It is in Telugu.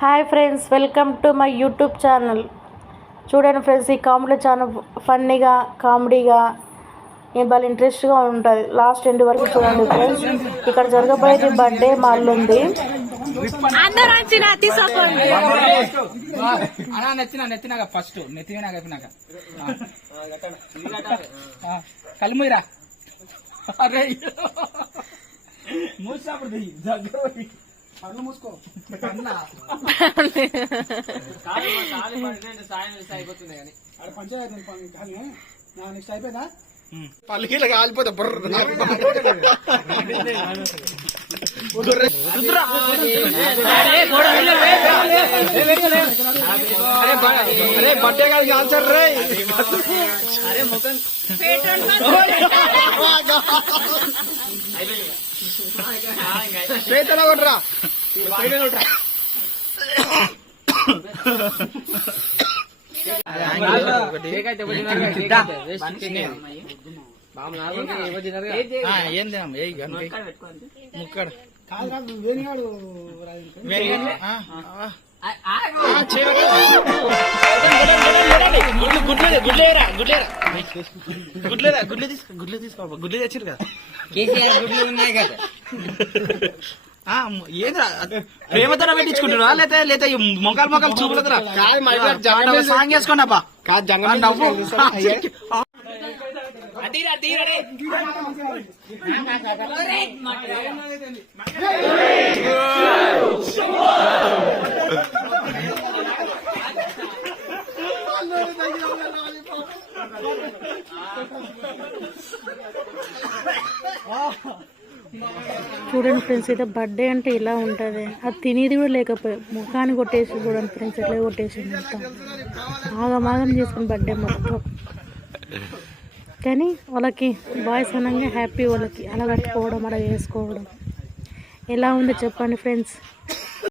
Hi friends, welcome to my YouTube channel. చూడండి ఫ్రెండ్స్, ఈ కామెడీ చాలా ఫన్నీగా కామెడీగా బాగా ఇంట్రెస్ట్గా ఉంటుంది. లాస్ట్ ఎండ్ వరకు చూడండి ఫ్రెండ్స్. ఇక్కడ జరగబోయేది బర్త్డే మా అల్లుంది. కలుమురా పళ్ళు మూసుకో పంచాయతీ నెక్స్ట్ అయిపోయిందా పల్లికి కాలిపోతా అరే బట్టే కాదు కాల్చారు రే. చేతలో కొట్టరా ఏం తినాం ముక్కడ గుడ్లే తీసుకో గుడ్లే తెచ్చారు కదా గుడ్లు ఉన్నాయి కదా. ఏదిరా ప్రేమతో పెట్టించుకుంటున్నా లేదా మొక్కలు చూపులతరా సాంగ్ వేసుకోండి అబ్బా నవ్వు. చూడండి ఫ్రెండ్స్, ఇదే బర్త్డే అంటే ఇలా ఉంటుంది. అది తినేది కూడా లేకపోయి ముఖాన్ని కొట్టేసి చూడండి ఫ్రెండ్స్, ఎట్లా కొట్టేసింది మొత్తం ఆగమాగం చేసుకుని బర్త్డే మొత్తం. కానీ వాళ్ళకి బాయ్స్ అనగా హ్యాపీ, వాళ్ళకి అలా కట్టుకోవడం అలా వేసుకోవడం ఎలా ఉందో చెప్పండి ఫ్రెండ్స్.